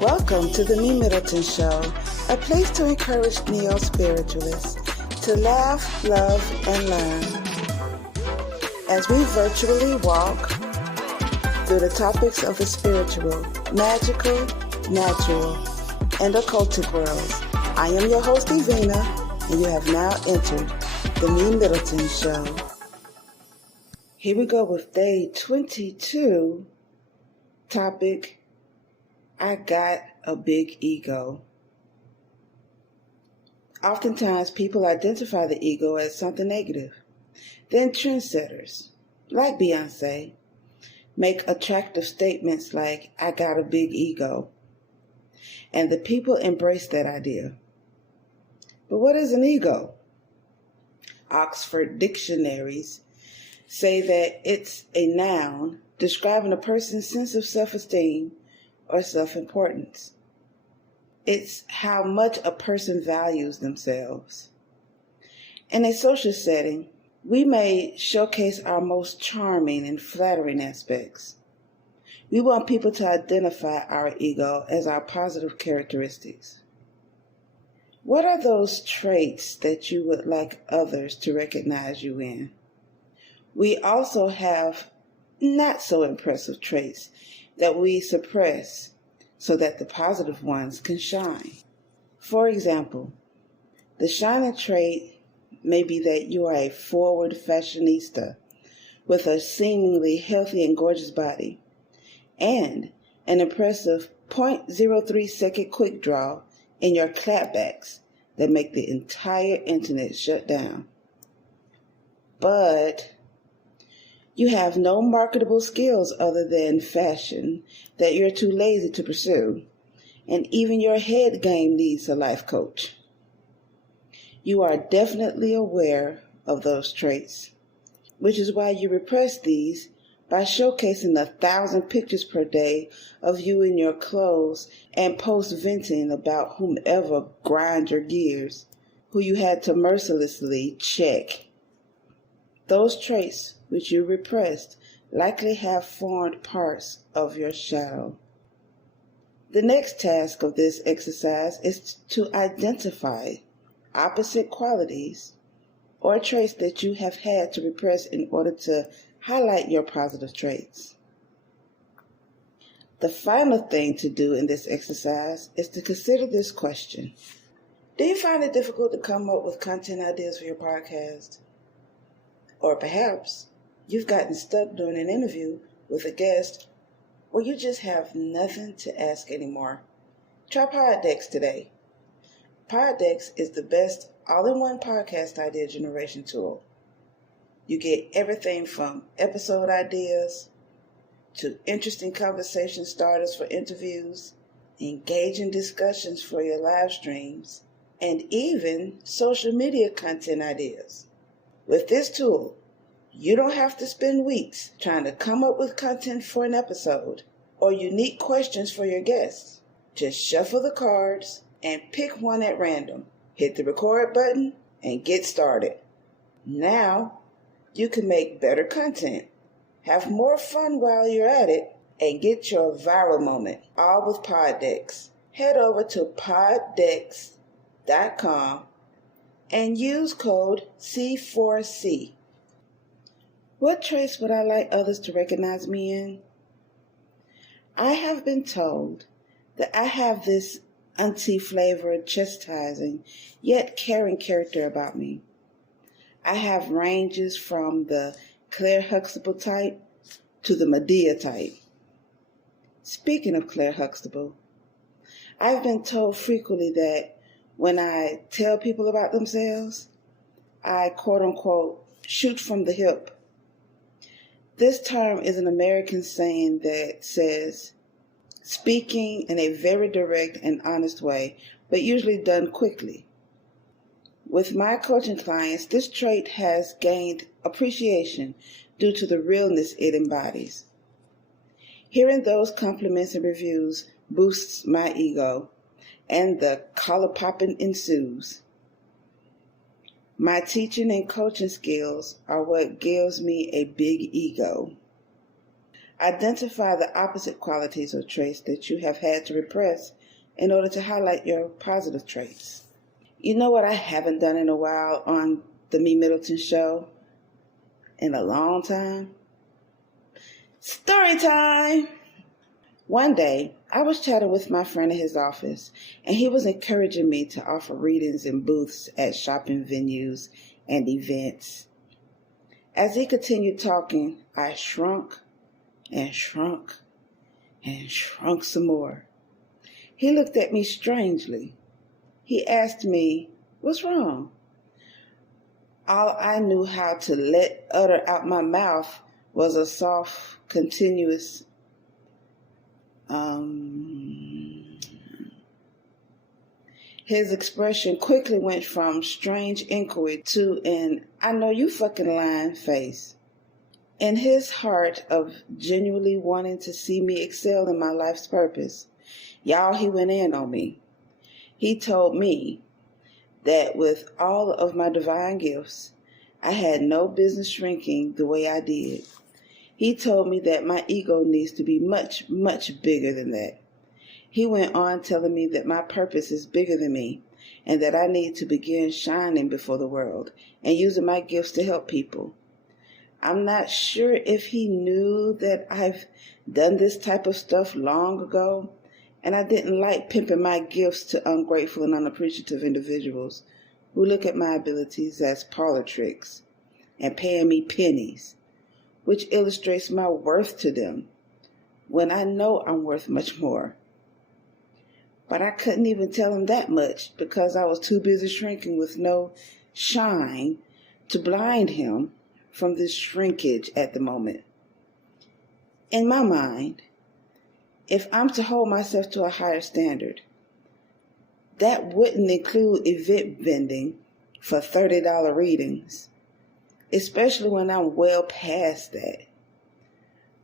Welcome to the Me Middleton Show, a place to encourage neo-spiritualists to laugh, love, and learn. As we virtually walk through the topics of the spiritual, magical, natural, and occultic worlds, I am your host, Evina, and you have now entered the Me Middleton Show. Here we go with day 22, topic, I got a big ego. Oftentimes, people identify the ego as something negative. Then trendsetters, like Beyonce, make attractive statements like, I got a big ego. And the people embrace that idea. But what is an ego? Oxford dictionaries say that it's a noun describing a person's sense of self-esteem or self-importance. It's how much a person values themselves. In a social setting, we may showcase our most charming and flattering aspects. We want people to identify our ego as our positive characteristics. What are those traits that you would like others to recognize you in? We also have not so impressive traits that we suppress so that the positive ones can shine. For example, the shining trait may be that you are a forward fashionista with a seemingly healthy and gorgeous body and an impressive 0.03 second quick draw in your clapbacks that make the entire internet shut down. But you have no marketable skills other than fashion that you're too lazy to pursue, and even your head game needs a life coach. You are definitely aware of those traits, which is why you repress these by showcasing 1,000 pictures per day of you in your clothes and post venting about whomever grind your gears, who you had to mercilessly check. Those traits which you repressed likely have formed parts of your shadow. The next task of this exercise is to identify opposite qualities or traits that you have had to repress in order to highlight your positive traits. The final thing to do in this exercise is to consider this question. Do you find it difficult to come up with content ideas for your podcast? Or perhaps you've gotten stuck during an interview with a guest, or you just have nothing to ask anymore. Try Poddex today. Poddex is the best all-in-one podcast idea generation tool. You get everything from episode ideas to interesting conversation starters for interviews, engaging discussions for your live streams, and even social media content ideas. With this tool, you don't have to spend weeks trying to come up with content for an episode or unique questions for your guests. Just shuffle the cards and pick one at random. Hit the record button and get started. Now, you can make better content, have more fun while you're at it, and get your viral moment, all with Poddex. Head over to poddex.com and use code C4C. What traits would I like others to recognize me in? I have been told that I have this auntie-flavored, chastising, yet caring character about me. I have ranges from the Claire Huxtable type to the Medea type. Speaking of Claire Huxtable, I've been told frequently that when I tell people about themselves, I quote-unquote shoot from the hip. This term is an American saying that says, speaking in a very direct and honest way, but usually done quickly. With my coaching clients, this trait has gained appreciation due to the realness it embodies. Hearing those compliments and reviews boosts my ego, and the collar popping ensues. My teaching and coaching skills are what gives me a big ego. Identify the opposite qualities or traits that you have had to repress in order to highlight your positive traits. You know what I haven't done in a while on the Me Middleton Show? In a long time? Story time! One day, I was chatting with my friend in his office, and he was encouraging me to offer readings in booths at shopping venues and events. As he continued talking, I shrunk and shrunk and shrunk some more. He looked at me strangely. He asked me, "What's wrong?" All I knew how to utter out my mouth was a soft, continuous His expression quickly went from strange inquiry to an "I know you fucking lying" face. In his heart of genuinely wanting to see me excel in my life's purpose, y'all, he went in on me. He told me that with all of my divine gifts, I had no business shrinking the way I did. He told me that my ego needs to be much, much bigger than that. He went on telling me that my purpose is bigger than me and that I need to begin shining before the world and using my gifts to help people. I'm not sure if he knew that I've done this type of stuff long ago, and I didn't like pimping my gifts to ungrateful and unappreciative individuals who look at my abilities as parlor tricks and paying me pennies, which illustrates my worth to them when I know I'm worth much more. But I couldn't even tell him that much because I was too busy shrinking with no shine to blind him from this shrinkage at the moment. In my mind, if I'm to hold myself to a higher standard, that wouldn't include event vending for $30 readings, especially when I'm well past that.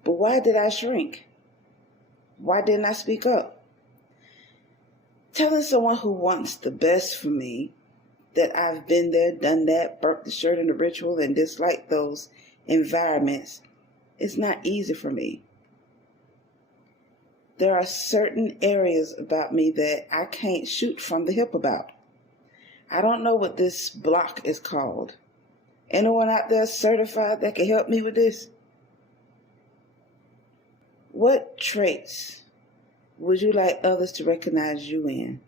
But why did I shrink? Why didn't I speak up? Telling someone who wants the best for me that I've been there, done that, burnt the shirt in the ritual, and disliked those environments is not easy for me. There are certain areas about me that I can't shoot from the hip about. I don't know what this block is called. Anyone out there certified that can help me with this? What traits would you like others to recognize you in?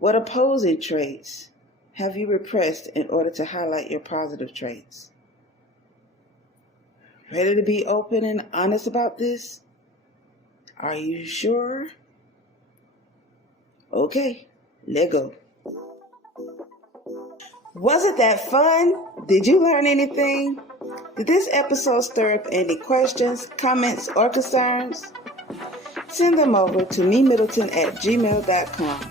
What opposing traits have you repressed in order to highlight your positive traits? Ready to be open and honest about this? Are you sure? Okay, let go. Wasn't that fun? Did you learn anything? Did this episode stir up any questions, comments, or concerns? Send them over to TheMeMyddleton@gmail.com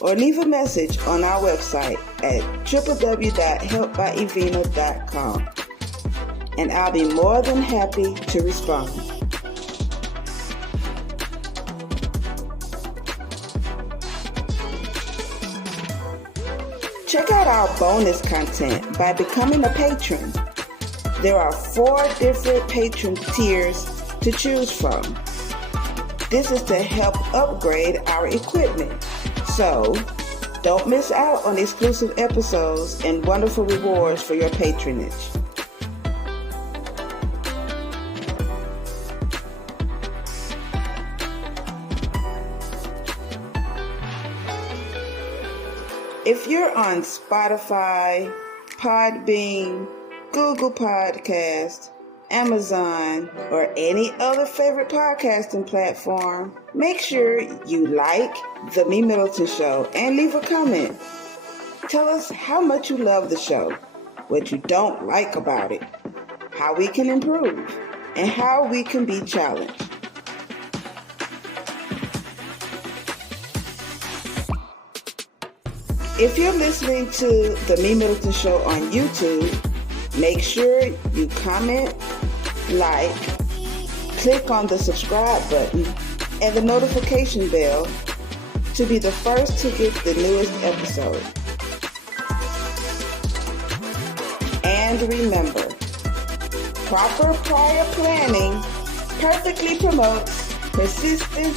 or leave a message on our website at www.helpbyevina.com, and I'll be more than happy to respond. Check out our bonus content by becoming a patron. There are 4 different patron tiers to choose from. This is to help upgrade our equipment. So, don't miss out on exclusive episodes and wonderful rewards for your patronage. If you're on Spotify, Podbean, Google Podcast, Amazon, or any other favorite podcasting platform, make sure you like The Me Middleton Show and leave a comment. Tell us how much you love the show, what you don't like about it, how we can improve, and how we can be challenged. If you're listening to The Me Middleton Show on YouTube, make sure you comment, like, click on the subscribe button and the notification bell to be the first to get the newest episode. And remember, proper prior planning perfectly promotes persistent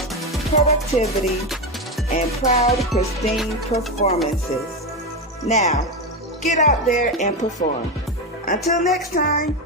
productivity and proud, pristine performances. Now, get out there and perform. Until next time.